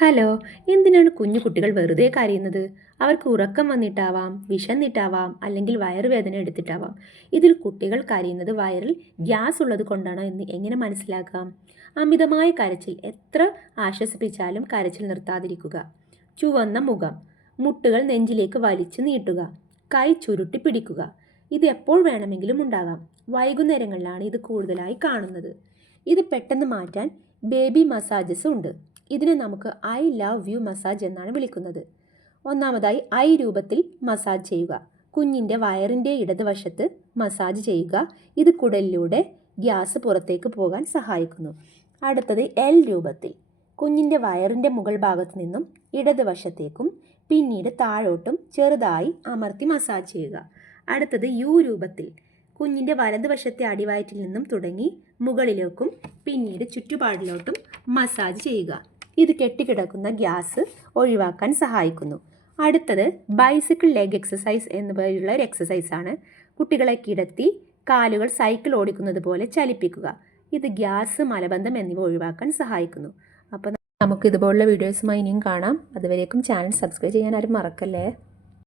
Hello, എന്തിനാണ് കുഞ്ഞു കുട്ടികൾ വെറുതെ കരയുന്നത്? അവർക്ക് ഉറക്കം വന്നിട്ടാവാം, വിശന്നിട്ടാവാം, അല്ലെങ്കിൽ വയറുവേദന എടുത്തിട്ടാവാം. ഇതിൽ കുട്ടികൾ കരയുന്നത് വയറിൽ ഗ്യാസ് ഉള്ളത് കൊണ്ടാണോ എന്ന് എങ്ങനെ മനസ്സിലാക്കാം? അമിതമായ കരച്ചിൽ എത്ര ആശ്വസിപ്പിച്ചാലും കരച്ചിൽ നിർത്താതിരിക്കുക. ചുവന്ന മുഖം, മുട്ടുകൾ നെഞ്ചിലേക്ക് വലിച്ചു നീട്ടുക, കൈ ചുരുട്ടി പിടിക്കുക. ഇത് എപ്പോൾ വേണമെങ്കിലും ഉണ്ടാകാം. വൈകുന്നേരങ്ങളിലാണ് ഇത് കൂടുതലായി കാണുന്നത്. ഇത് പെട്ടെന്ന് മാറ്റാൻ ബേബി മസാജസ് ഉണ്ട്. ഇതിനെ നമുക്ക് ഐ ലവ് യു മസാജ് എന്നാണ് വിളിക്കുന്നത്. ഒന്നാമതായി ഐ രൂപത്തിൽ മസാജ് ചെയ്യുക. കുഞ്ഞിൻ്റെ വയറിൻ്റെ ഇടതുവശത്ത് മസാജ് ചെയ്യുക. ഇത് കുടലിലൂടെ ഗ്യാസ് പുറത്തേക്ക് പോകാൻ സഹായിക്കുന്നു. അടുത്തത് എൽ രൂപത്തിൽ. കുഞ്ഞിൻ്റെ വയറിൻ്റെ മുകൾ ഭാഗത്ത് നിന്നും ഇടതുവശത്തേക്കും പിന്നീട് താഴോട്ടും ചെറുതായി അമർത്തി മസാജ് ചെയ്യുക. അടുത്തത് യു രൂപത്തിൽ. കുഞ്ഞിൻ്റെ വലതുവശത്തെ അടിവയറ്റിൽ നിന്നും തുടങ്ങി മുകളിലേക്കും പിന്നീട് ചുറ്റുപാടിലോട്ടും മസാജ് ചെയ്യുക. ഇത് കെട്ടിക്കിടക്കുന്ന ഗ്യാസ് ഒഴിവാക്കാൻ സഹായിക്കുന്നു. അടുത്തത് ബൈസിക്കിൾ ലെഗ് എക്സസൈസ് എന്ന പേരുള്ള ഒരു എക്സസൈസാണ്. കുട്ടികളെ കിടത്തി കാലുകൾ സൈക്കിൾ ഓടിക്കുന്നത് പോലെ ചലിപ്പിക്കുക. ഇത് ഗ്യാസ്, മലബന്ധം എന്നിവ ഒഴിവാക്കാൻ സഹായിക്കുന്നു. അപ്പോൾ നമുക്ക് ഇതുപോലുള്ള വീഡിയോസുമായി ഇനിയും കാണാം. അതുവരേക്കും ചാനൽ സബ്സ്ക്രൈബ് ചെയ്യാൻ ആരും മറക്കല്ലേ.